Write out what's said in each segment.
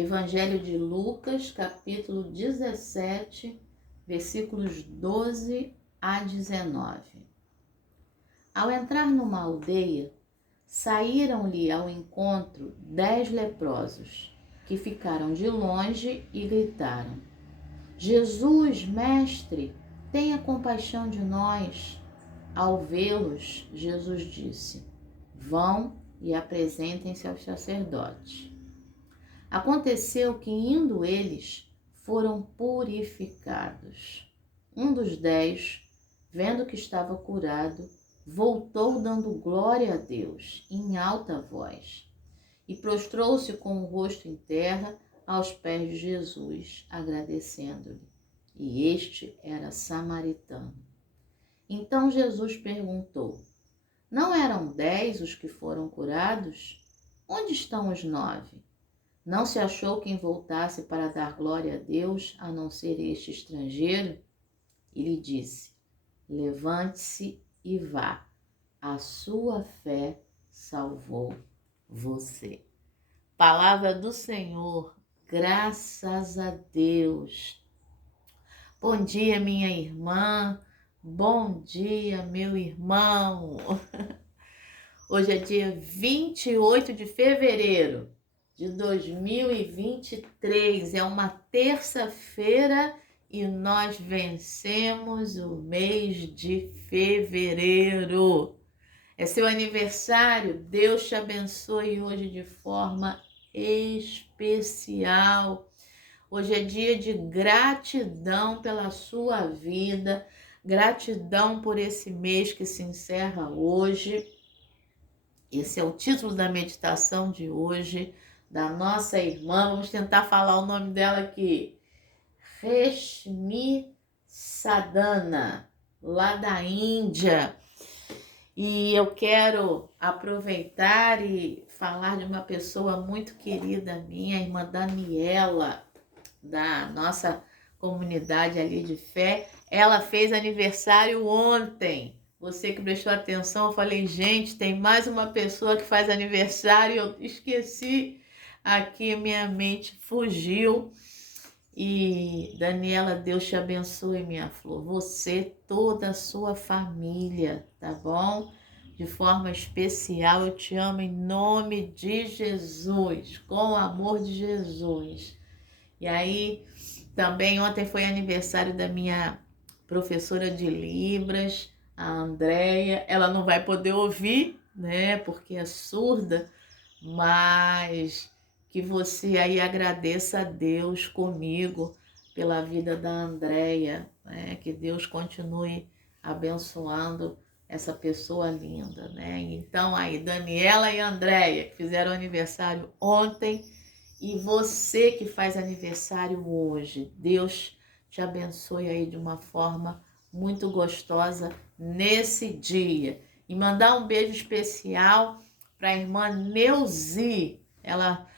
Evangelho de Lucas, capítulo 17, versículos 12 a 19. Ao entrar numa aldeia, saíram-lhe ao encontro 10 leprosos, que ficaram de longe e gritaram: Jesus, mestre, tenha compaixão de nós. Ao vê-los, Jesus disse: Vão e apresentem-se aos sacerdotes. Aconteceu que, indo eles, foram purificados. Um dos 10, vendo que estava curado, voltou dando glória a Deus em alta voz e prostrou-se com o rosto em terra aos pés de Jesus, agradecendo-lhe. E este era samaritano. Então Jesus perguntou: Não eram 10 os que foram curados? Onde estão os 9? Não se achou quem voltasse para dar glória a Deus, a não ser este estrangeiro? E lhe disse: Levante-se e vá. A sua fé salvou você. Palavra do Senhor, graças a Deus. Bom dia, minha irmã. Bom dia, meu irmão. Hoje é dia 28 de fevereiro de 2023. É uma terça-feira e nós vencemos o mês de fevereiro. É seu aniversário? Deus te abençoe hoje de forma especial. Hoje é dia de gratidão pela sua vida, gratidão por esse mês que se encerra hoje. Esse é o título da meditação de hoje, da nossa irmã. Vamos tentar falar o nome dela aqui. Reshmi Sadhana, lá da Índia. E eu quero aproveitar e falar de uma pessoa muito querida minha, a irmã Daniela, da nossa comunidade ali de fé. Ela fez aniversário ontem. Você que prestou atenção, eu falei, gente, tem mais uma pessoa que faz aniversário, eu esqueci aqui, minha mente fugiu. E Daniela, Deus te abençoe, minha flor. Você, toda a sua família, tá bom? De forma especial, eu te amo em nome de Jesus, com o amor de Jesus. E aí, também ontem foi aniversário da minha professora de Libras, a Andréia. Ela não vai poder ouvir, né, porque é surda, mas que você aí agradeça a Deus comigo pela vida da Andréia, né, que Deus continue abençoando essa pessoa linda, né. Então aí, Daniela e Andréia, que fizeram aniversário ontem, e você que faz aniversário hoje, Deus te abençoe aí de uma forma muito gostosa nesse dia. E mandar um beijo especial para a irmã Neuzi. Ela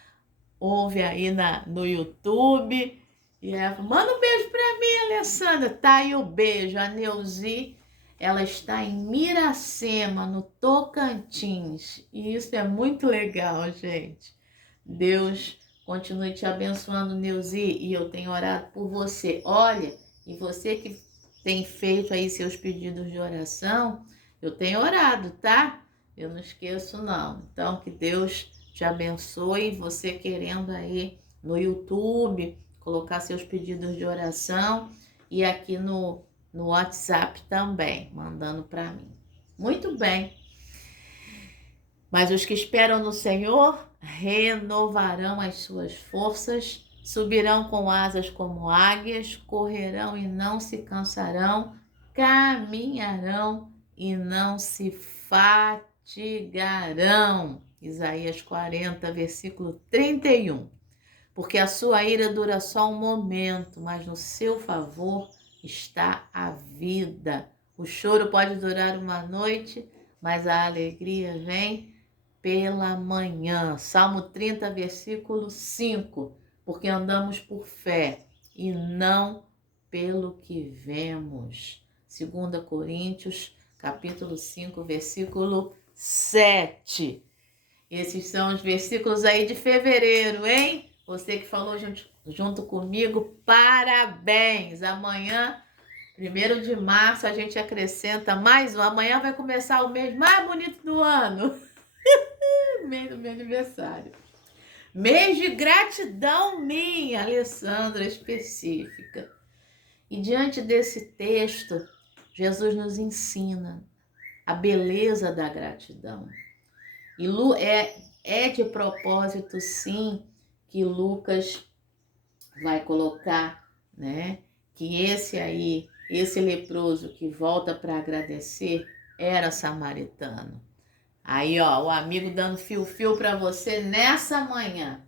ouve aí no YouTube. E ela fala, manda um beijo para mim, Alessandra. Tá aí o beijo. A Neuzi, ela está em Miracema, no Tocantins. E isso é muito legal, gente. Deus continue te abençoando, Neuzi, e eu tenho orado por você. Olha, e você que tem feito aí seus pedidos de oração, eu tenho orado, tá? Eu não esqueço, não. Então, que Deus te abençoe. Você querendo aí no YouTube colocar seus pedidos de oração e aqui no WhatsApp também, mandando para mim. Muito bem. Mas os que esperam no Senhor renovarão as suas forças, subirão com asas como águias, correrão e não se cansarão, caminharão e não se fatigarão. Isaías 40, versículo 31. Porque a sua ira dura só um momento, mas no seu favor está a vida. O choro pode durar uma noite, mas a alegria vem pela manhã. Salmo 30, versículo 5. Porque andamos por fé e não pelo que vemos. 2 Coríntios, capítulo 5, versículo 7. Esses são os versículos aí de fevereiro, hein? Você que falou junto comigo, parabéns! Amanhã, 1º de março, a gente acrescenta mais um. Amanhã vai começar o mês mais bonito do ano. Mês do meu aniversário. Mês de gratidão minha, Alessandra, específica. E diante desse texto, Jesus nos ensina a beleza da gratidão. E é de propósito, sim, que Lucas vai colocar, né, que esse leproso que volta para agradecer, era samaritano. Aí, ó, o amigo dando fio-fio para você nessa manhã.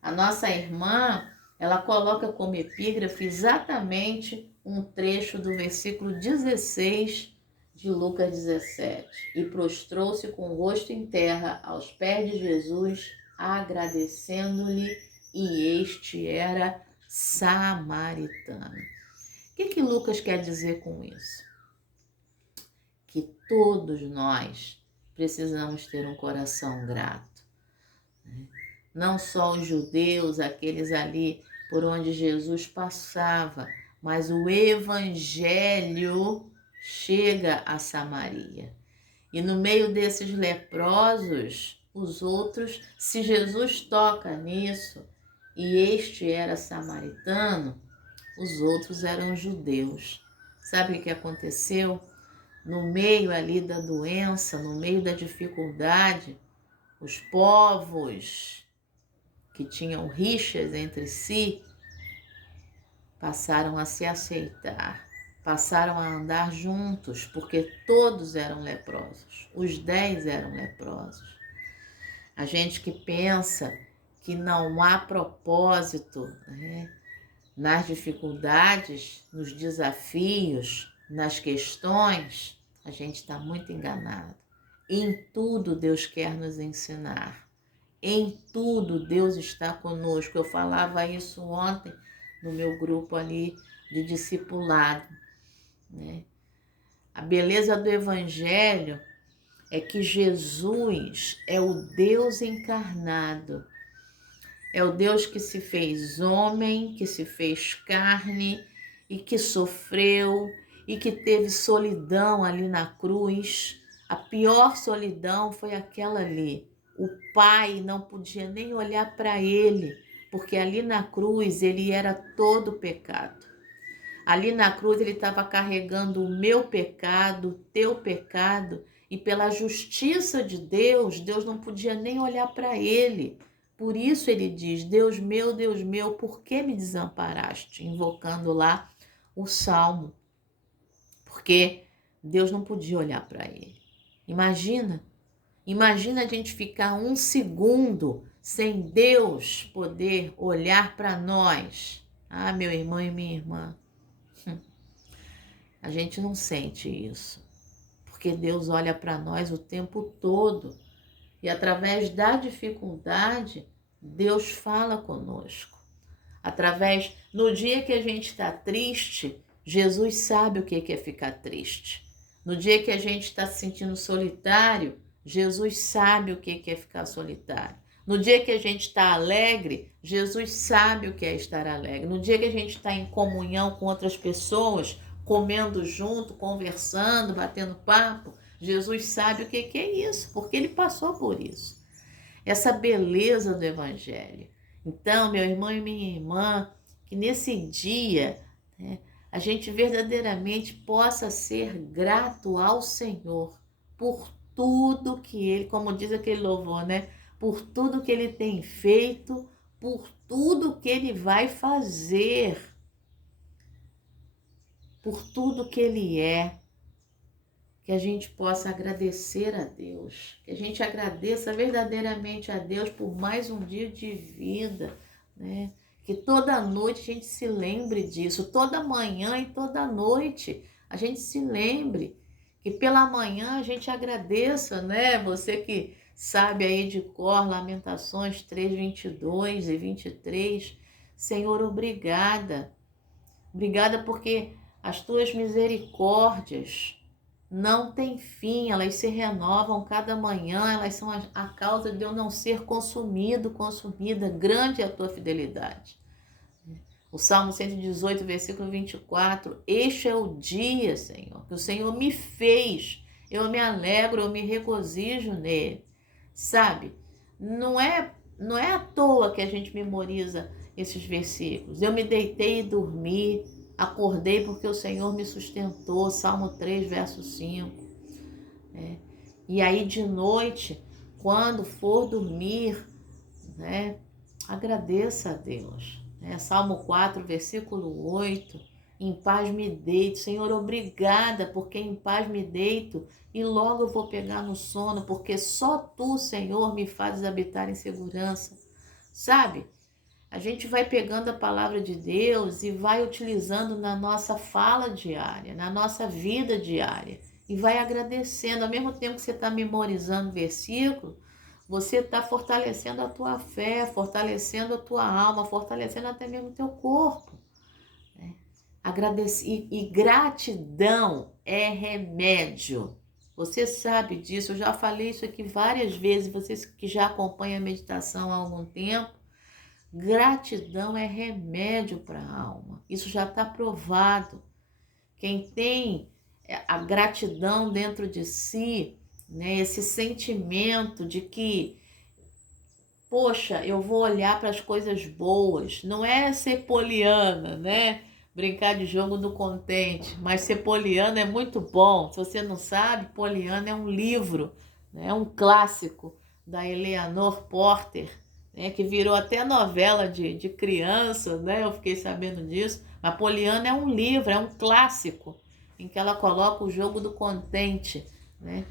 A nossa irmã, ela coloca como epígrafe exatamente um trecho do versículo 16 de Lucas 17. E prostrou-se com o rosto em terra aos pés de Jesus, agradecendo-lhe, e este era samaritano. O que Lucas quer dizer com isso? Que todos nós precisamos ter um coração grato. Não só os judeus, aqueles ali por onde Jesus passava, mas o evangelho chega a Samaria. E no meio desses leprosos, os outros, se Jesus toca nisso, e este era samaritano, os outros eram judeus. Sabe o que aconteceu? No meio ali da doença, no meio da dificuldade, os povos que tinham rixas entre si passaram a se aceitar, passaram a andar juntos, porque todos eram leprosos, os 10 eram leprosos. A gente que pensa que não há propósito, né, nas dificuldades, nos desafios, nas questões, a gente está muito enganado. Em tudo Deus quer nos ensinar. Em tudo Deus está conosco. Eu falava isso ontem no meu grupo ali de discipulado, né? A beleza do Evangelho é que Jesus é o Deus encarnado. É o Deus que se fez homem, que se fez carne e que sofreu e que teve solidão ali na cruz. A pior solidão foi aquela ali. O Pai não podia nem olhar para ele, porque ali na cruz ele era todo pecado. Ali na cruz ele estava carregando o meu pecado, o teu pecado, e pela justiça de Deus, Deus não podia nem olhar para ele. Por isso ele diz, Deus meu, por que me desamparaste? Invocando lá o Salmo, porque Deus não podia olhar para ele. Imagina a gente ficar um segundo sem Deus poder olhar para nós. Ah, meu irmão e minha irmã, a gente não sente isso, porque Deus olha para nós o tempo todo e através da dificuldade, Deus fala conosco. No dia que a gente está triste, Jesus sabe o que é ficar triste. No dia que a gente está se sentindo solitário, Jesus sabe o que é ficar solitário. No dia que a gente está alegre, Jesus sabe o que é estar alegre. No dia que a gente está em comunhão com outras pessoas, comendo junto, conversando, batendo papo, Jesus sabe o que é isso, porque ele passou por isso. Essa beleza do Evangelho. Então, meu irmão e minha irmã, que nesse dia, né, a gente verdadeiramente possa ser grato ao Senhor por tudo que Ele, como diz aquele louvor, né? Por tudo que Ele tem feito, por tudo que Ele vai fazer, por tudo que Ele é. Que a gente possa agradecer a Deus, que a gente agradeça verdadeiramente a Deus por mais um dia de vida, né? Que toda noite a gente se lembre disso, toda manhã e toda noite a gente se lembre, que pela manhã a gente agradeça, né? Você que sabe aí de cor, Lamentações 3, 22 e 23, Senhor, obrigada, obrigada porque as tuas misericórdias não têm fim, elas se renovam cada manhã, elas são a causa de eu não ser consumida, grande é a tua fidelidade. O Salmo 118, versículo 24, este é o dia, Senhor, que o Senhor me fez, eu me alegro, eu me regozijo nele, sabe? Não é à toa que a gente memoriza esses versículos. Eu me deitei e dormi, acordei porque o Senhor me sustentou, Salmo 3, verso 5. E aí de noite, quando for dormir, né, agradeça a Deus. Salmo 4, versículo 8, em paz me deito. Senhor, obrigada, porque em paz me deito e logo eu vou pegar no sono, porque só Tu, Senhor, me fazes habitar em segurança. Sabe? A gente vai pegando a palavra de Deus e vai utilizando na nossa fala diária, na nossa vida diária. E vai agradecendo. Ao mesmo tempo que você está memorizando o versículo, você está fortalecendo a tua fé, fortalecendo a tua alma, fortalecendo até mesmo o teu corpo. E gratidão é remédio. Você sabe disso, eu já falei isso aqui várias vezes, vocês que já acompanham a meditação há algum tempo. Gratidão é remédio para a alma. Isso já está provado. Quem tem a gratidão dentro de si, né, esse sentimento de que, poxa, eu vou olhar para as coisas boas. Não é ser poliana, né? Brincar de jogo do contente. Mas ser poliana é muito bom. Se você não sabe, Poliana é um livro, né, um clássico da Eleanor Porter, né, que virou até novela de criança, né? Eu fiquei sabendo disso. A Poliana é um livro, é um clássico, em que ela coloca o jogo do contente, né?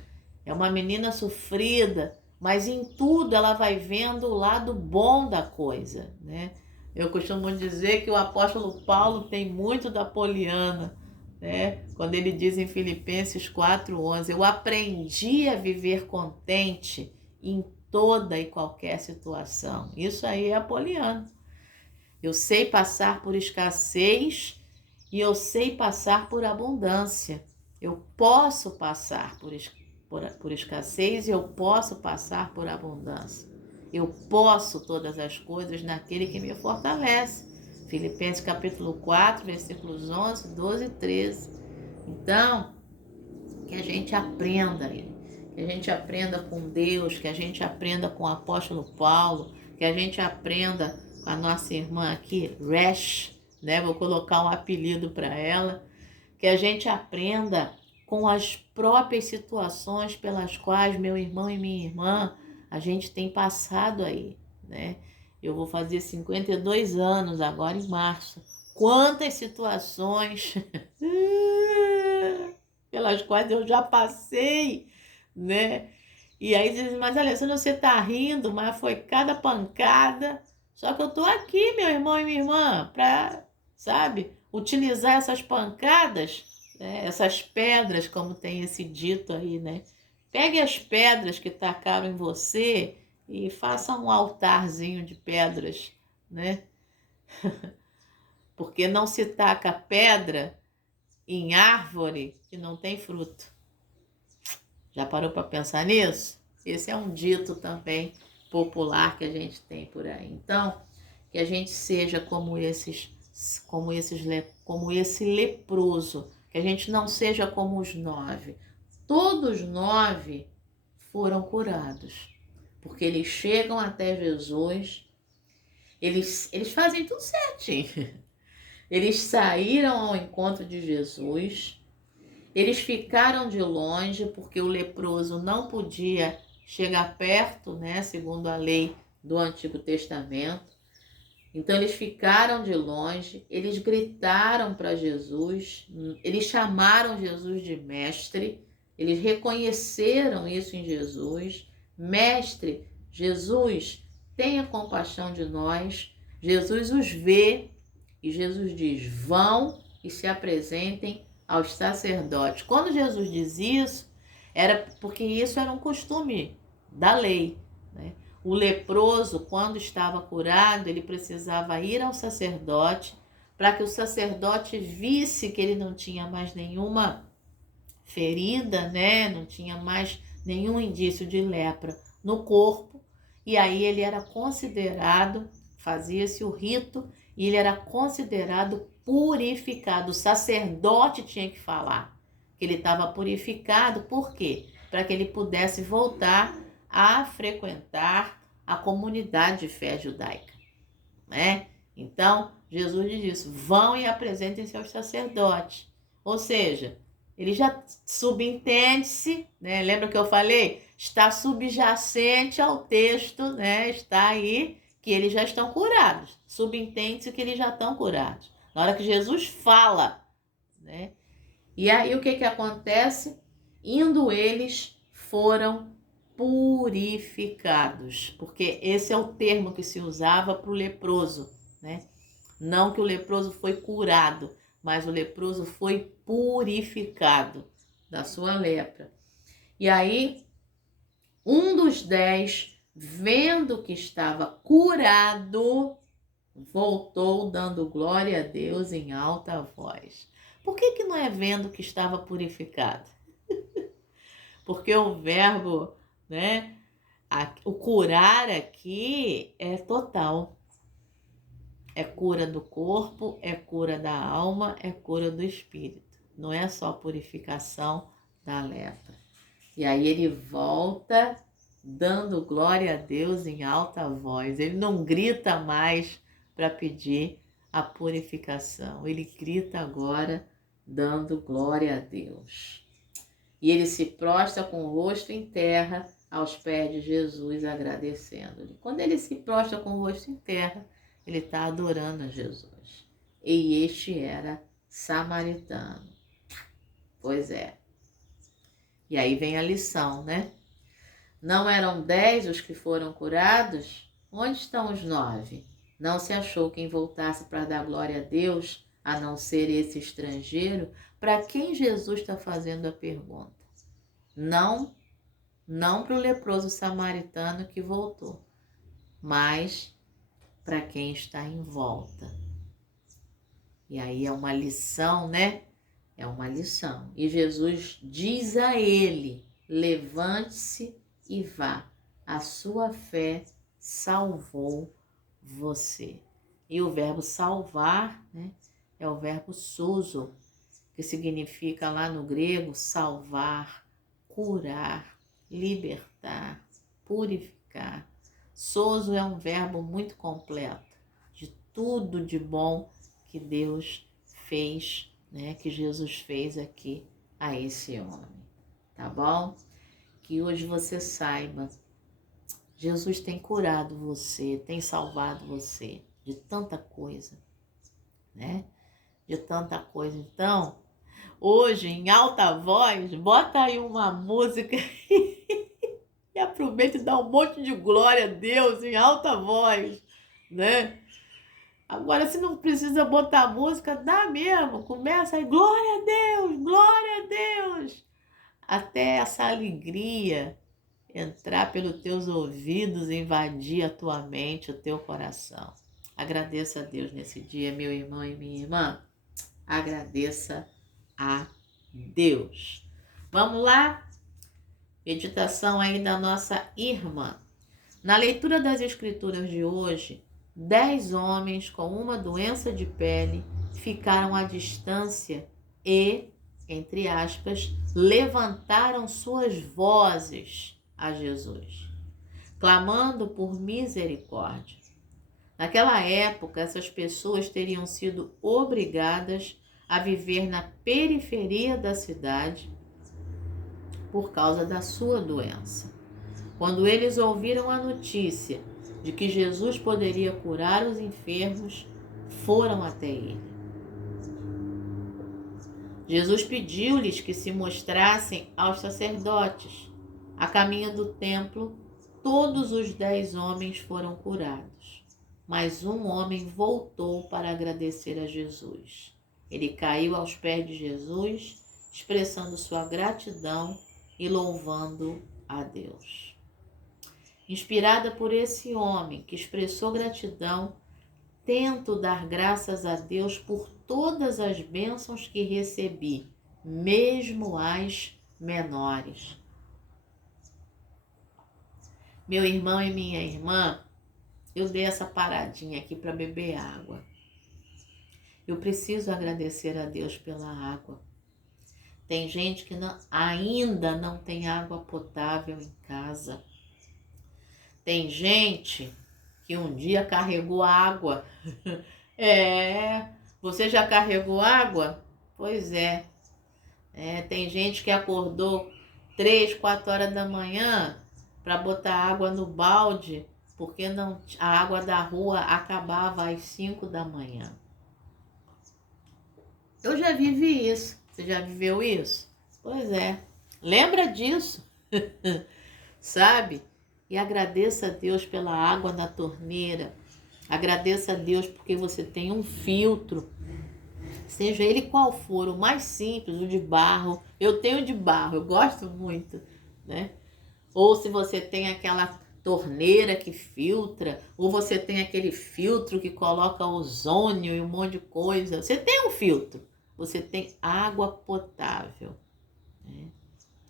É uma menina sofrida, mas em tudo ela vai vendo o lado bom da coisa, né? Eu costumo dizer que o apóstolo Paulo tem muito da Poliana, né? Quando ele diz em Filipenses 4:11, eu aprendi a viver contente em toda e qualquer situação. Isso aí é Poliana. Eu sei passar por escassez e eu sei passar por abundância. Eu posso passar por escassez e eu posso passar por abundância. Eu posso todas as coisas naquele que me fortalece. Filipenses capítulo 4, versículos 11, 12 e 13. Então, que a gente aprenda, que a gente aprenda com Deus, que a gente aprenda com o apóstolo Paulo, que a gente aprenda com a nossa irmã aqui, Resh, né? Vou colocar um apelido para ela, que a gente aprenda com as próprias situações pelas quais meu irmão e minha irmã, a gente tem passado aí, né? Eu vou fazer 52 anos agora em março. Quantas situações pelas quais eu já passei, né? E aí dizem, mas Alessandra, você tá rindo, mas foi cada pancada. Só que eu tô aqui, meu irmão e minha irmã, para, sabe, utilizar essas pancadas, né? Essas pedras, como tem esse dito aí, né? Pegue as pedras que tacaram em você e faça um altarzinho de pedras, né? Porque não se taca pedra em árvore que não tem fruto. Já parou para pensar nisso? Esse é um dito também popular que a gente tem por aí. Então, que a gente seja como esse leproso, que a gente não seja como os 9. Todos 9 foram curados, porque eles chegam até Jesus, eles fazem tudo certinho. Eles saíram ao encontro de Jesus, eles ficaram de longe, porque o leproso não podia chegar perto, né, segundo a lei do Antigo Testamento. Então eles ficaram de longe, eles gritaram para Jesus, eles chamaram Jesus de mestre, eles reconheceram isso em Jesus. Mestre, Jesus, tenha compaixão de nós. Jesus os vê e Jesus diz, vão e se apresentem aos sacerdotes. Quando Jesus diz isso, era porque isso era um costume da lei, né? O leproso, quando estava curado, ele precisava ir ao sacerdote para que o sacerdote visse que ele não tinha mais nenhuma ferida, né? Não tinha mais nenhum indício de lepra no corpo. E aí ele era considerado, fazia-se o rito, e ele era considerado purificado. O sacerdote tinha que falar que ele estava purificado. Por quê? Para que ele pudesse voltar a frequentar a comunidade de fé judaica, né? Então, Jesus diz isso: vão e apresentem-se aos sacerdotes. Ou seja, ele já subentende-se, né? Lembra que eu falei? Está subjacente ao texto, né? Está aí que eles já estão curados. Subentende-se que eles já estão curados. Na hora que Jesus fala, né? E aí o que acontece? Indo eles, foram purificados, porque esse é o termo que se usava para o leproso, né? Não que o leproso foi curado, mas o leproso foi purificado da sua lepra. E aí, um dos 10, vendo que estava curado, voltou dando glória a Deus em alta voz. Por que não é vendo que estava purificado? Porque o verbo, né, o curar aqui é total. É cura do corpo, é cura da alma, é cura do espírito. Não é só purificação da lepra. E aí ele volta dando glória a Deus em alta voz. Ele não grita mais para pedir a purificação. Ele grita agora dando glória a Deus. E ele se prostra com o rosto em terra aos pés de Jesus, agradecendo-lhe. Quando ele se prostra com o rosto em terra, ele está adorando a Jesus. E este era samaritano. Pois é. E aí vem a lição, né? Não eram 10 os que foram curados? Onde estão os 9? Não se achou quem voltasse para dar glória a Deus, a não ser esse estrangeiro? Para quem Jesus está fazendo a pergunta? Não para o leproso samaritano que voltou, mas para quem está em volta. E aí é uma lição, né? É uma lição. E Jesus diz a ele: levante-se e vá. A sua fé salvou você. E o verbo salvar, né, é o verbo sozo, que significa lá no grego salvar, curar, libertar, purificar. Sozo é um verbo muito completo de tudo de bom que Deus fez, né, que Jesus fez aqui a esse homem, tá bom? Que hoje você saiba, Jesus tem curado você, tem salvado você de tanta coisa, né? De tanta coisa. Então, hoje, em alta voz, bota aí uma música e aproveita e dá um monte de glória a Deus em alta voz, né? Agora, se não precisa botar música, dá mesmo. Começa aí, glória a Deus, glória a Deus. Até essa alegria entrar pelos teus ouvidos e invadir a tua mente, o teu coração. Agradeça a Deus nesse dia, meu irmão e minha irmã. Agradeça a Deus. Vamos lá? Meditação aí da nossa irmã. Na leitura das escrituras de hoje, 10 homens com uma doença de pele ficaram à distância e, entre aspas, levantaram suas vozes a Jesus, clamando por misericórdia. Naquela época, essas pessoas teriam sido obrigadas a viver na periferia da cidade por causa da sua doença. Quando eles ouviram a notícia de que Jesus poderia curar os enfermos, foram até ele. Jesus pediu-lhes que se mostrassem aos sacerdotes. A caminho do templo, todos os 10 homens foram curados, mas um homem voltou para agradecer a Jesus. Ele caiu aos pés de Jesus, expressando sua gratidão e louvando a Deus. Inspirada por esse homem que expressou gratidão, tento dar graças a Deus por todas as bênçãos que recebi mesmo as menores. Meu irmão e minha irmã, eu dei essa paradinha aqui para beber água. Eu preciso agradecer a Deus pela água. Tem gente que ainda não tem água potável em casa. Tem gente que um dia carregou água. Você já carregou água? Pois é. Tem gente que acordou 3, 4 horas da manhã para botar água no balde, porque a água da rua acabava às 5 da manhã. Eu já vivi isso. Você já viveu isso? Pois é. Lembra disso? Sabe? E agradeça a Deus pela água na torneira. Agradeça a Deus porque você tem um filtro. Seja ele qual for, o mais simples, o de barro. Eu tenho de barro, eu gosto muito, né? Ou se você tem aquela torneira que filtra, ou você tem aquele filtro que coloca ozônio e um monte de coisa. Você tem um filtro, você tem água potável, né?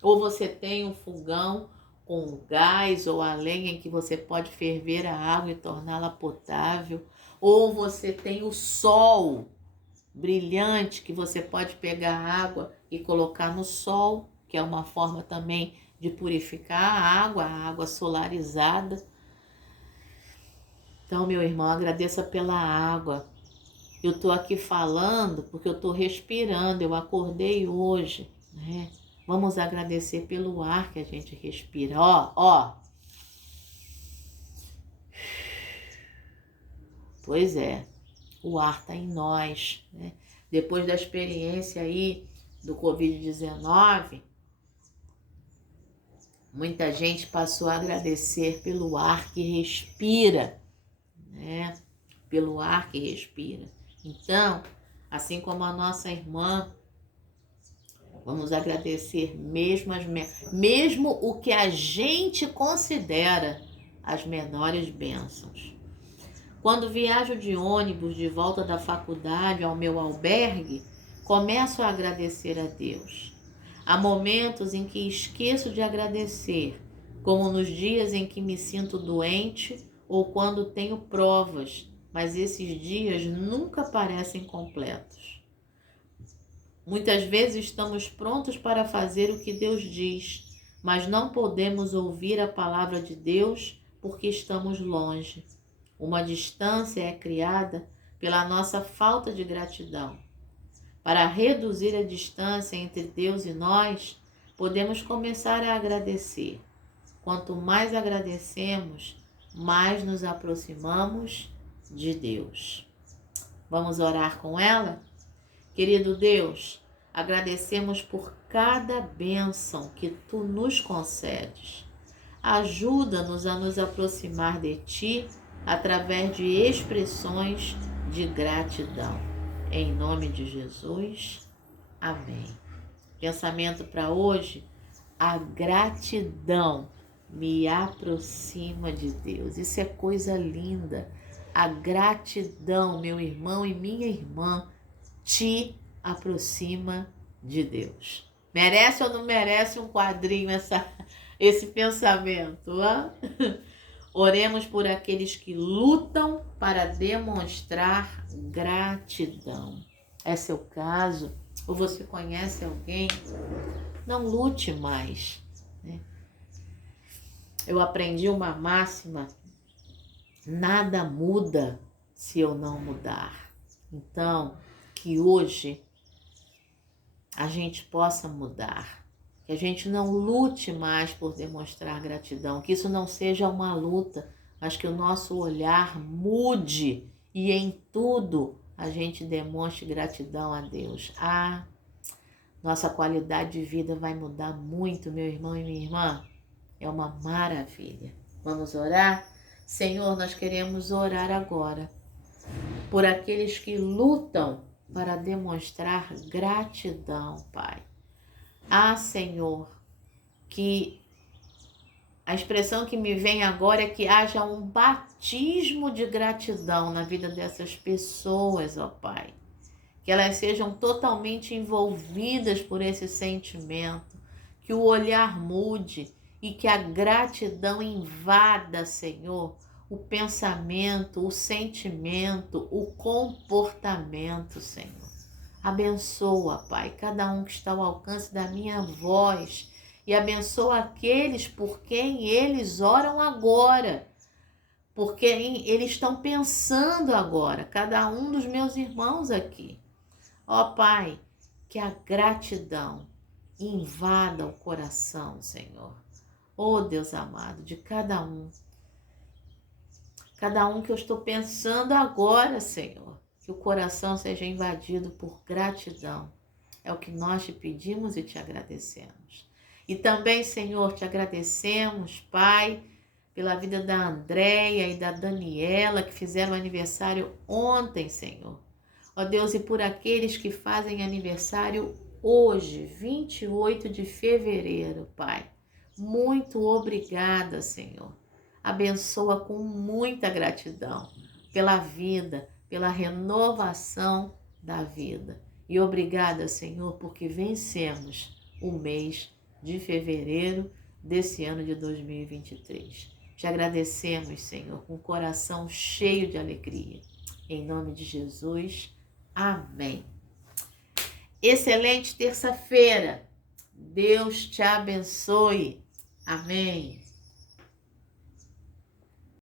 Ou você tem um fogão com gás ou a lenha em que você pode ferver a água e torná-la potável. Ou você tem o sol brilhante que você pode pegar a água e colocar no sol, que é uma forma também de purificar a água solarizada. Então, meu irmão, agradeça pela água. Eu estou aqui falando porque eu estou respirando, eu acordei hoje, né? Vamos agradecer pelo ar que a gente respira. Ó. Pois é, o ar está em nós, né? Depois da experiência aí do Covid-19, muita gente passou a agradecer pelo ar que respira, né? Pelo ar que respira. Então, assim como a nossa irmã, vamos agradecer mesmo o que a gente considera as menores bênçãos. Quando viajo de ônibus de volta da faculdade ao meu albergue, começo a agradecer a Deus. Há momentos em que esqueço de agradecer, como nos dias em que me sinto doente ou quando tenho provas, mas esses dias nunca parecem completos. Muitas vezes estamos prontos para fazer o que Deus diz, mas não podemos ouvir a palavra de Deus porque estamos longe. Uma distância é criada pela nossa falta de gratidão. Para reduzir a distância entre Deus e nós, podemos começar a agradecer. Quanto mais agradecemos, mais nos aproximamos de Deus. Vamos orar com ela? Querido Deus, agradecemos por cada bênção que Tu nos concedes. Ajuda-nos a nos aproximar de Ti através de expressões de gratidão. Em nome de Jesus, amém. Pensamento para hoje: a gratidão me aproxima de Deus. Isso é coisa linda. A gratidão, meu irmão e minha irmã, te aproxima de Deus. Merece ou não merece um quadrinho esse pensamento? Hein? Oremos por aqueles que lutam para demonstrar gratidão. É seu caso? Ou você conhece alguém? Não lute mais, né? Eu aprendi uma máxima: nada muda se eu não mudar. Então, que hoje a gente possa mudar. Que a gente não lute mais por demonstrar gratidão, que isso não seja uma luta, mas que o nosso olhar mude e em tudo a gente demonstre gratidão a Deus. Nossa qualidade de vida vai mudar muito, meu irmão e minha irmã. É uma maravilha. Vamos orar? Senhor, nós queremos orar agora por aqueles que lutam para demonstrar gratidão, Pai. Senhor, que a expressão que me vem agora é que haja um batismo de gratidão na vida dessas pessoas, ó Pai. que elas sejam totalmente envolvidas por esse sentimento, que o olhar mude e que a gratidão invada, Senhor, o pensamento, o sentimento, o comportamento, Senhor. Abençoa, Pai, cada um que está ao alcance da minha voz e abençoa aqueles por quem eles oram agora, porque eles estão pensando agora, cada um dos meus irmãos aqui. Ó Pai, que a gratidão invada o coração, Senhor. Ó Deus amado, de cada um que eu estou pensando agora, Senhor, que o coração seja invadido por gratidão. É o que nós te pedimos e te agradecemos. E também, Senhor, te agradecemos, Pai, pela vida da Andréia e da Daniela, que fizeram aniversário ontem, Senhor. Ó Deus, e por aqueles que fazem aniversário hoje, 28 de fevereiro, Pai. Muito obrigada, Senhor. Abençoa com muita gratidão pela vida, pela renovação da vida. E obrigada, Senhor, porque vencemos o mês de fevereiro desse ano de 2023. Te agradecemos, Senhor, com o coração cheio de alegria. Em nome de Jesus, amém. Excelente terça-feira. Deus te abençoe. Amém.